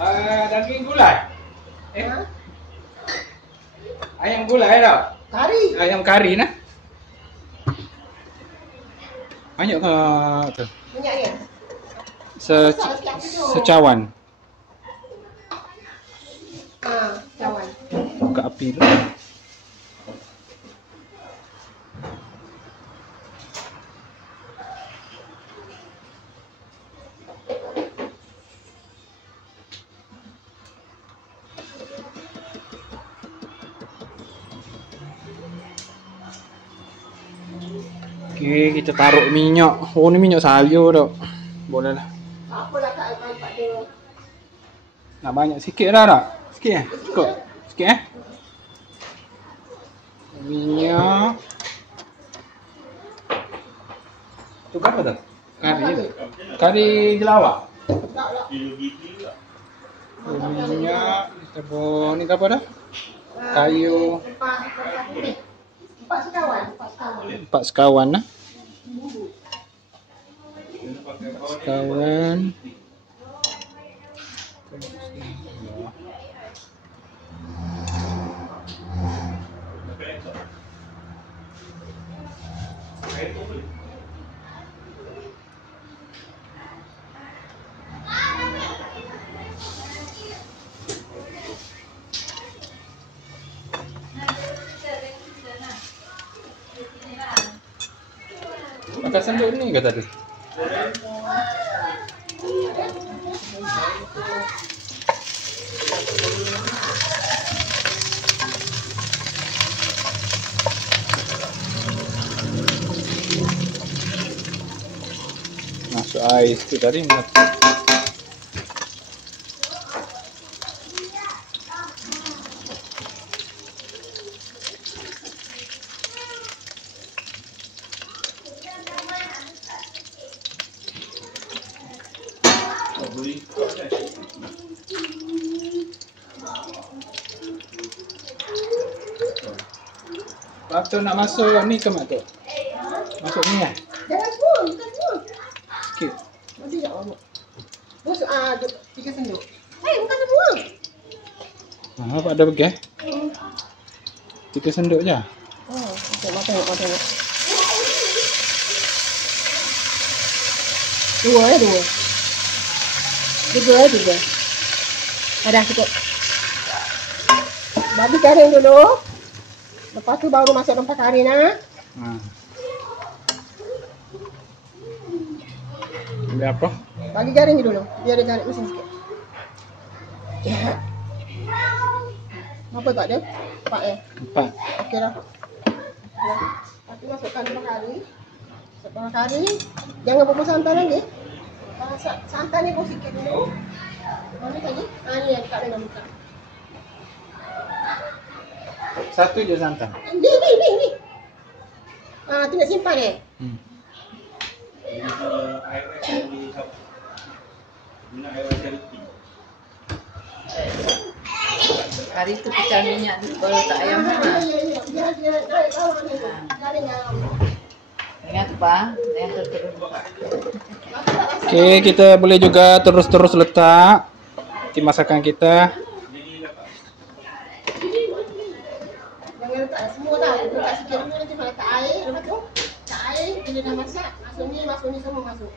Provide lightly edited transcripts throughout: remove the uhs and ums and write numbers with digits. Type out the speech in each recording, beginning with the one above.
Daging gulai. Ha? Ayam gulai tau. Kari. Ayam kari nah. Banyak ke tu? Minyaknya. Secawan. Cawan. Buka api dulu. Okey, kita taruh minyak. Oh, ni minyak sayur dah. Boleh lah. Apalah tak nampak dia. Nak banyak sikit dah tak? Sikit eh? Cukup? Sikit eh? Minyak. Tu apa tu? Kari tu? Kari jelawak? Tak lah. Minyak. Kita buat ni apa dah? Kayu. Empat sekawan. 4 sekawan lah. Sekawan. Pakai sendok ni ke tadi? Masuk air tu tadi. Lepas tu nak masuk ni ke mak tu? Masuk ni lah. Jangan pun, bukan pun. Sikit. Masih tak lama. Bos, 3 sendok. Bukan semua. Apa ada pergi eh? 3 sendok je. Tengok. 2. 3. Dah cukup. Bagi garing dulu. Lepas tu baru masuk rempah kari nah. Ambil apa? Bagi garing dulu. Biar dia garing mesin sikit. Apa tak dia? 4 ya? 4. Okey dah. Lepas tu masukkan rempah kari. Rempah kari. Jangan bubur santan lagi. Santan ni pun sikit dulu. Mana tadi? Ni yang tak ada nak buka. Satu je santan. Ni. Tu nak simpan Kari tu pecah minyak tu baru tak ayam mana. Ingat tu pak, yang terus buka. Okey, kita boleh juga terus letak di masakan kita. Jangan letak semua dah. Letak sikit dulu nanti letak air. Lepas tu letak air. Bila dah masak, masuk ni semua masuk.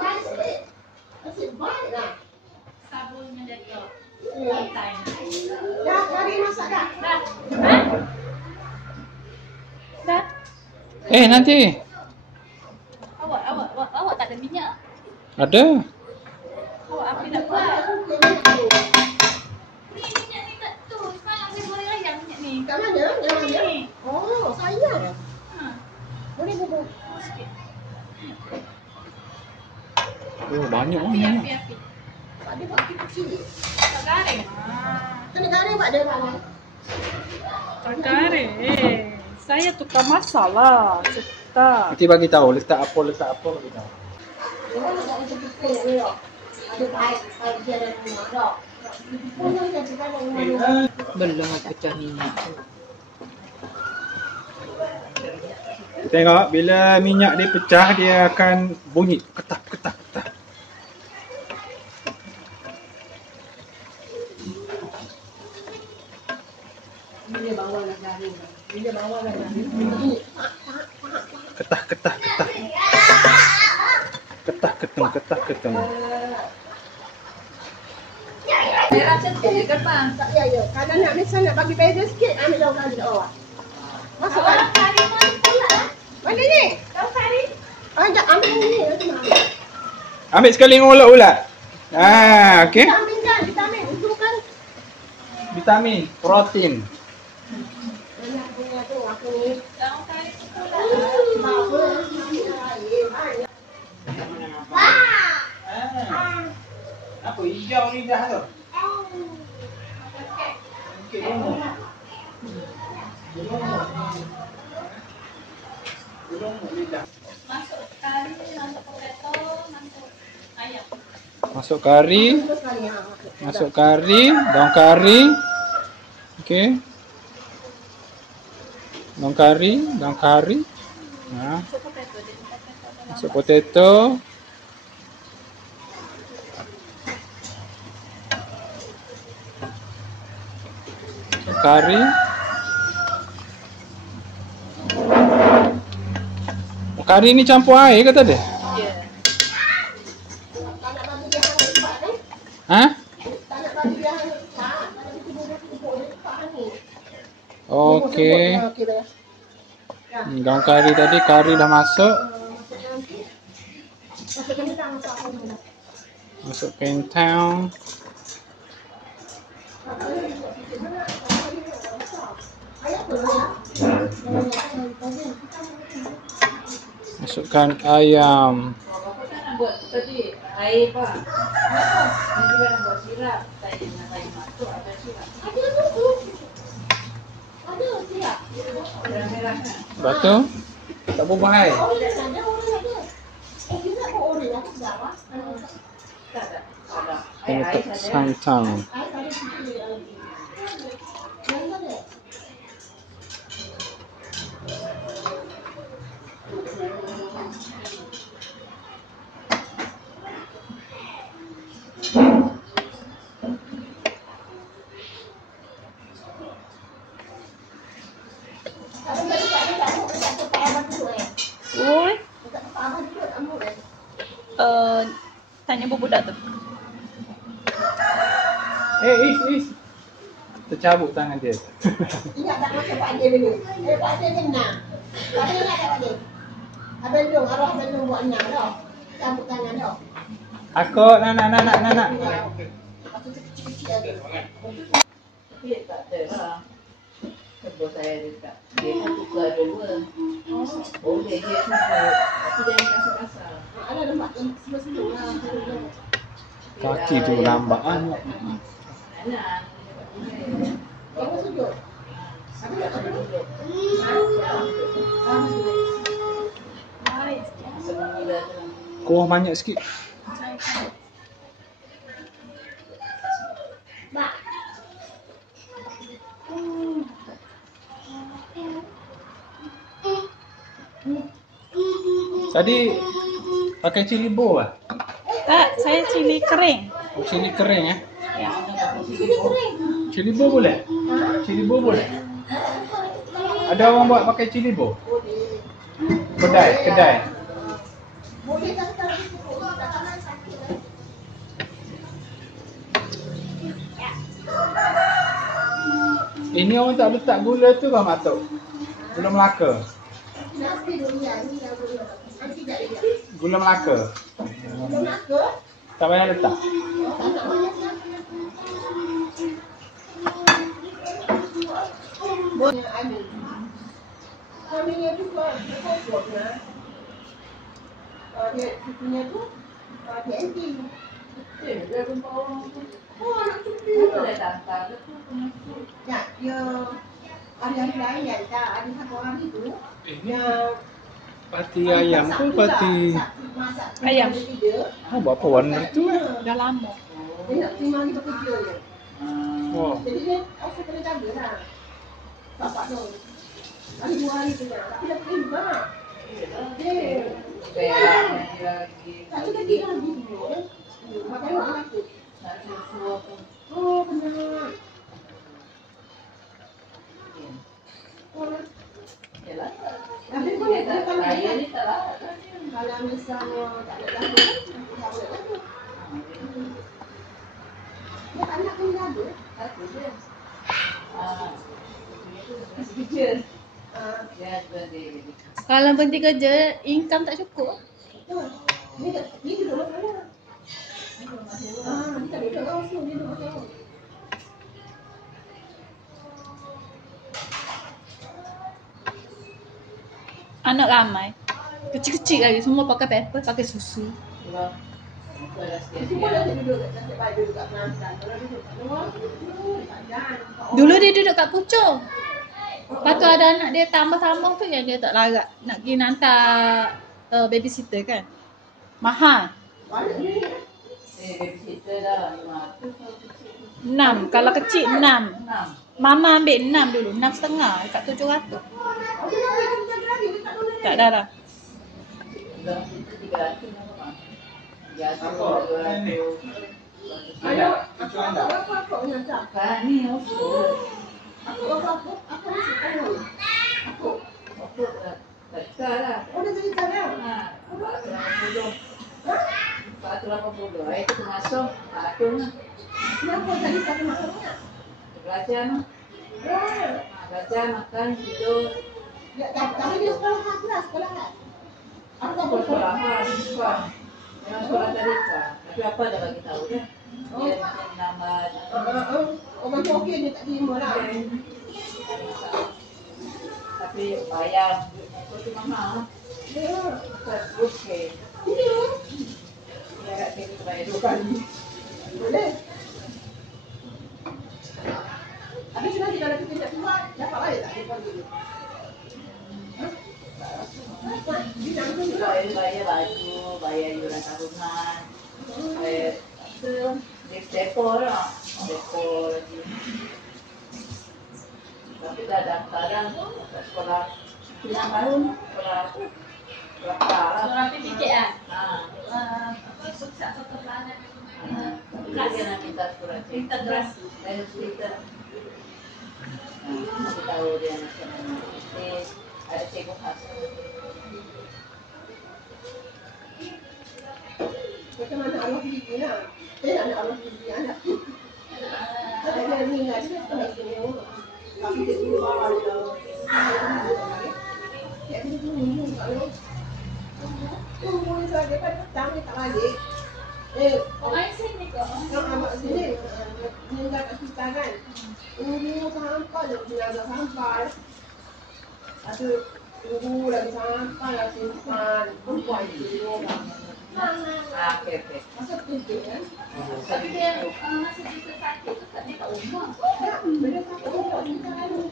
Baik sikit. Masih baik lah. Sabunnya jatuh. Dah, kari masak dah. Dah. Nanti. Awak tak ada minyak? Ada. Awak api nak buat? Ni minyak ni kat tu. Sekarang saya goreng ayam minyak ni. Kat mana? Yang mana? Ni. Oh, sayang. Boleh bubur. Sikit. Oh, banyak Api. Pak dia buat api kecil. Tak garing. Kena garing pak dia pak. Tak garing. Saya tukar masalah. Cepat. Nanti bagi tahu letak apa bagi tahu. Jangan nak macam pipih ni tak. Ada baik dia ada rumah tak. Pun yang kita nak rumah. Belum pecah minyak tu. Tengok bila minyak dia pecah dia akan bunyi ketak ketak ketak. Bila bawalah garing. Bila bawalah garing. Ketah ketah ketah. Ketah ketung ketah ketung. Merah cantik je kan, Bang? Tak ya ya. Kalau nak misal nak bagi beza sikit, ambil daun kari kat bawah. Masukkan. Mana ni? Daun kari. Ajak ambil ni. Nanti nak ambil. Ambil sekali dengan ulat-ulat. Okey. Kita ambil kan vitamin. Itu kan. Vitamin, protein. Banyak punya tu aku ni. Daun kari pula. Apa hijau ni dah tu? Okey, belum. Belum lidah. Masuk kari, masuk potato, masuk ayam. Masuk kari, masuk kari, daun kari. Okey. Daun kari, daun kari. Ha, Masuk potato, jadi potato. masuk potato. Kari. Kari ni campur air ke tak ada? Ya. Tak nak bagi dia hangat cepat kan? Ha? Tak nak bagi dia hangat cepat. Tak nak bagi dia bubuk dia cepat hangat. Okey. Okey dah. Ya. Daun kari tadi, kari dah masuk. Masukkan tu. Masukkan kentang masuk apa dulu. Masuk kentang. Masukkan ayam. Apa kan nak buat tadi? Air apa? Nanti kan nak buat sirap. Saya nak air masuk ada sirap. Ada tu. Ada siap. Merah-merah kan? Lepas tu, tak berubah air. Oren ada, oren ada. Kita pun oren aku sedap ah. Tak ada. Ada. Kita Air letak saja. santan. Air tadi sikit lagi. Yang ada. Oi, tanya budak tu. Is. Tercabut tangan dia. Ingat tak masuk Pak Adil dulu. Pak Adil kena. Pak Adil ingat tak Pak Adil? Abang Long, arwah Abang Long buat enam dah. Cabut tangan dah. Aku nak. Lepas tu kecil-kecil lagi. Tapi tak ada lah. Sebab saya dekat. Dia kan tukar dua. Boleh dia tukar. Tapi jangan kasar-kasar. Ada lemak yang semua-semua lah. Kaki tu lambat kan. Anak. Kamu sujud? Ada tak sujud? Semula tu. Kuah banyak sikit. Bak. Tadi pakai cili bo lah. Tak, saya cili kering. Oh, cili kering eh. Ya. Sini kering. Cili bo boleh? Cili bo boleh? Ada orang buat pakai cili bo? Kedai. Boleh tak kalau cukup. Tak tangan sakit lah. Ini orang tak letak gula tu kan Mak Tok? Gula Melaka. Nasi durian ni yang boleh. Nanti tak ada. Gula Melaka. Belum nak ke? Tak payah letak. Tak nak banyak sangat. Boleh ambil. Kaminya tu kau lah. Dia punya tu dia anti. Dia pun bawa. Oh, anak cuti. Boleh tantar ke tu? Ya, dia ada hari lain kan. Tak ada satu orang itu yang Pati ayam tu pati. Ayam. Oh, berapa warna tu eh? Dah lama. Dia nak terima kita kerja je. Oh. Jadi dia aku kena jaga lah. Bapak tu. Hari 2 hari tu je. Tapi dah pergi juga. Beraknya lagi. Tak ada lagi dulu. Makanya orang takut. Nak susu apa? Oh, benar. Yalah. Tapi Dia tak kalau kaya ni tak lah. kalau misalnya tak ada gaduh, tak boleh gaduh. Dia tak nak kena gaduh. Aku je. Masih kecil. Dia juga dia. Kalau berhenti kerja, income tak cukup. Dia duduk masalah. Dia tak duduk langsung, dia duduk masalah. Anak ramai. Kecil-kecil lagi. Semua pakai paper, pakai susu. Kalau kelas dia Semua dah duduk kat tempat duduk kat Kelantan. Kalau duduk kat luar, tak jalan. Dulu dia duduk kat Puchong. Lepas tu ada anak dia tambah-tambah tu yang dia tak larat. Nak pergi hantar babysitter kan. Mahal. Balik ni. babysitter dah 500 6. Kalau kecil 6. 6. Mama ambil 6 dulu. 6,5 dekat 700. Tak ada dah. Dalam situ 300 apa? 300, 200. Ayo, apa punya tak? Kan ni apa? Apa masuk kamu? Apa? Apa tak lah. Oh, dah jadi sekarang. Ha, 480. 480. Itu termasuk patung lah. Kenapa tadi satu makannya? Belajar lah. Belajar, makan, tidur. Ya, tapi dia sekolah kelas, sekolah kan? Aku tak boleh Sekolah sekolah. apa? Sekolah. Memang sekolah tadika. Tapi apa dah bagi tahu dia? Dia macam nama. Orang tu okey dia tak terima lah. Tapi bayar. Itu mahal lah. Ya. Okey. Ya. Dia kat sini bayar 2 kali. Boleh. Habis nanti kalau kita tak keluar, dapat balik tak? Dia dulu. Dia nak dulu. Bayar baju, bayar iuran tahunan, bayar depo lah, depo lagi. Tapi dah daftaran kat sekolah 9 tahun, sekolah lah. Orang PPK ah. Tapi dia nak minta surat cek. Minta gerasi. Saya cerita. Aku tahu dia macam mana. Ada cikgu khas. Macam mana Allah pilih lah. Anak Allah pilih anak. Ada dia ni lah, dia tak nak istimewa. Tapi dia dulu bawa dia. Dia dulu kalau tunggu saja kan petang dia tak balik. Orang sini kok. Yang amat sini, dia dah kat kita kan. Tunggu sampai dia jaga sampai. Ada tunggu lagi sampai lah simpan. Perempuan itu orang. Okey. Masa kerja kan? Tapi dia masa dia sakit tu tak dia kat rumah. Ya, benda sakit perempuan kita kan.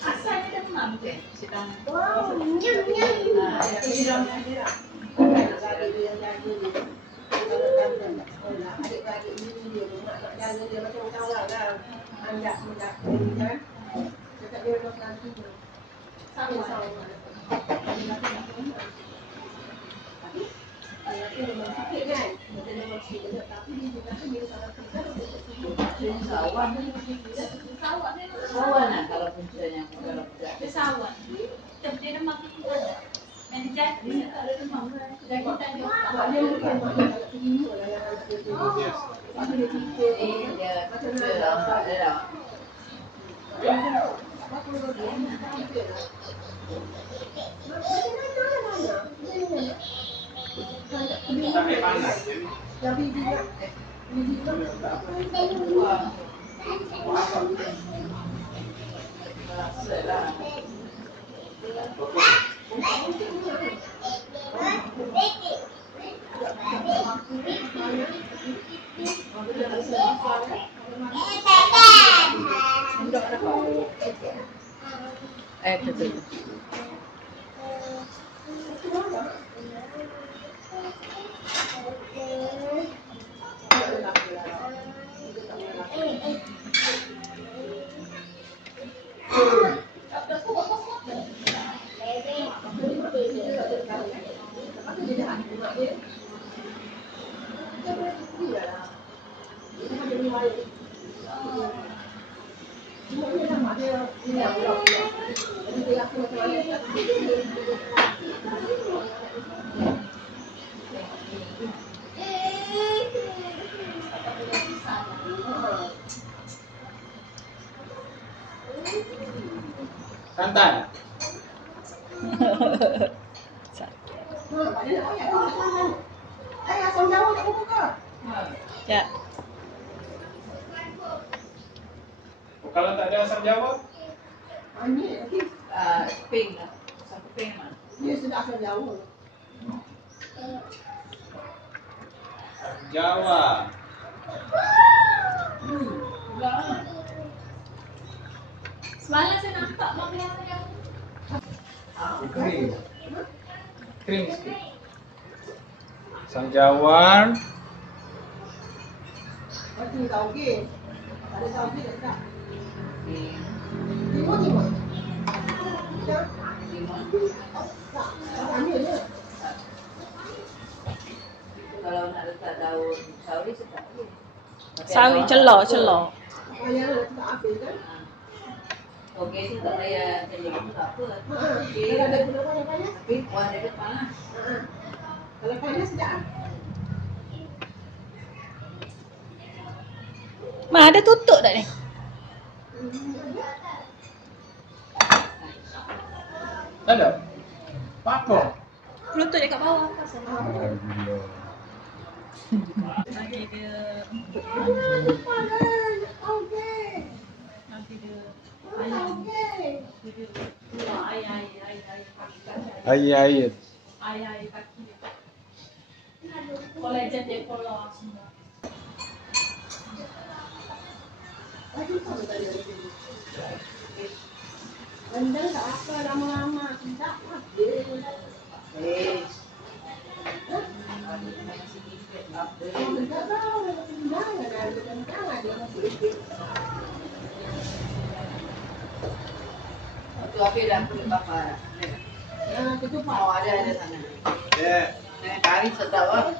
Asalnya demam je. Sedang Wow, nyam. Dia adik dia yang jaga dia. Kadang-kadang tak sekolah. Adik-adik dia mak nak jaga dia macam orang lah. Anjak kan. Dekat dia memang nanti tu. Sama. Tapi memang sikit kan. Macam memang sikit. Tapi dia juga kan dia salah kita. Dia sawan. pesawat dia. Sawan lah kalau puncanya. Kalau tidak. Pesawat. Dia demam tu ada. Dan dia jadi dia tak ada demam. Jadi kita dia Mak dia bukan mak dia tak terima lah yang anak dia tu. Tapi dia fikir. Dia lambat dia dah. Rasa lah. Betul. Cuma dia lama dia hilang blok. Jadi dia aku macam mana? Santan. Asam jawa tak buka. Ya. Kalau tak ada asam jawa, Ini lagi. Pink lah. Satu pink mah. Dia sudah asam jawa. Jawa. Semalam saya nampak mak beli asam jawa. Krim. Krim sikit. Asam jawa. Macam tauge. Ada tauge tak? Pink. Timur. Tak. Limau. Tak. Ambil je. Kalau nak letak daun sawi sedap je. Sawi celor. Ayah tak habis kan? Okey tu tak payah jadi pun tak apa. Kalau ada gula panas. Tapi kuah dia depan lah. Kalau panas sedap. Mak ada tutup tak ni? Tak ada. Apa? Tutup dekat bawah pasal. Bagi dia nanti dia Air. air kaki dia. Kolagen dia keluar semua. Rendang tak apa lama-lama. Tidak. Eh. Tidak tahu. Rendang ada rendang ada masih. Tu apa dah kulit bakar. Ketupat. Oh ada sana. Kari sedap ah.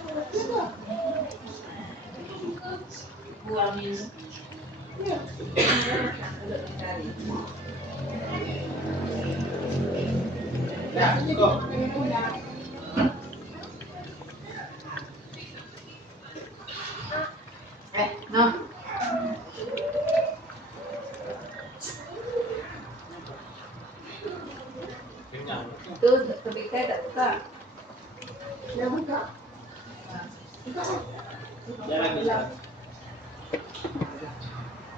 Buang minum. Kari. Ya, cukup. No. Kenyang. Tu tepikai tak buka. Dah buka. Jalan ni.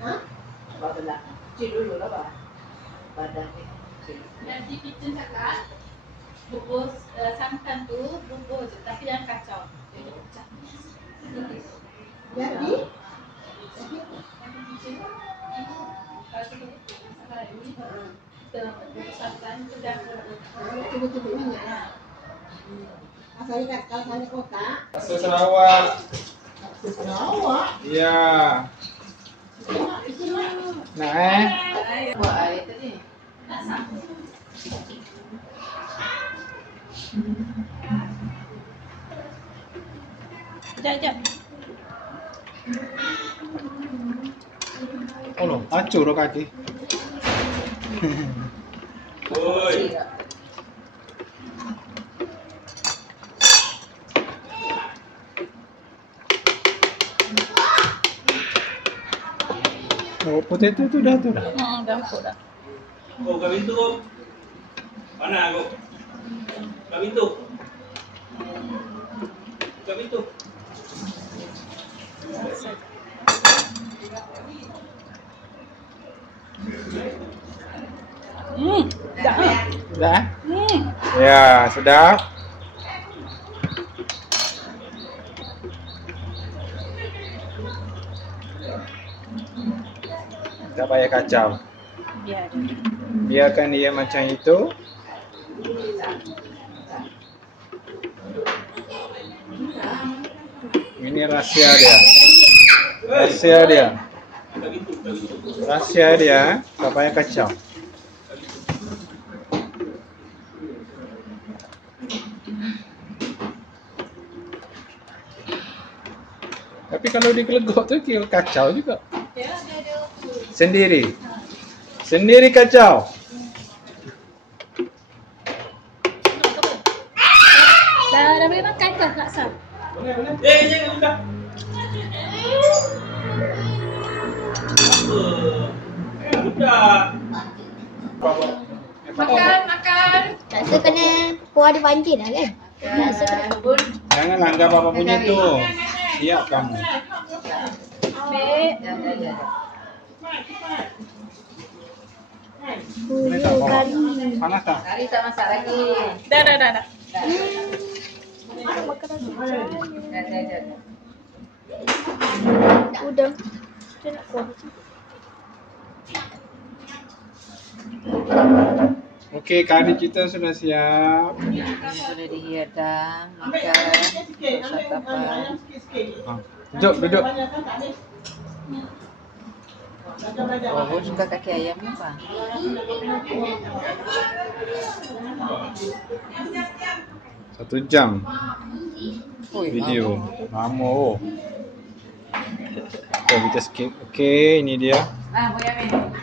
Ha? Bawa belah. Cuci dulu lah pak. Badan ni. Dan di kitchen cakap bubur santan tu bubur je tapi jangan kacau. Dia pecah. Jadi cuba-cuba minyak lah. Asalnya kalau sana kotak. Rasa Sarawak. Sarawak. Ya. Nah, Buat air tadi. Sekejap. Oh loh, acur dah kaki. Oi. Oh, potato tu dah tu dah. Dampur dah. Oh, buka pintu kau. Mana kau? Buka pintu. Buka pintu. Dah. Dah? Ya, sedap. Tak payah kacau. Biar. Biarkan dia macam itu. Ini rahsia dia. Rahsia dia. Rahsia dia, tak payah kacau. Tapi kalau dikelegok tu kira kacau juga. Dia ada Sendiri. Sendiri kacau. Dah boleh makan ke laksa? Jangan buka. Budak. Makan. Rasa kena kuah ada banjir dah kan? Rasa kena Jangan langgar papa punya tu. Siap kamu. Ambil. Boleh tak bawa? Panas tak? Hari tak masak lagi. Dah. Dah. udah. Dia nak kuah. Okey, kari kita sudah siap. Sudah dihidang, makan, santapan. Duduk. Oh, suka kaki ayam apa? 1 jam Ui, video. Lama oh. Okay, kita skip. Okey, ini dia. boleh ambil.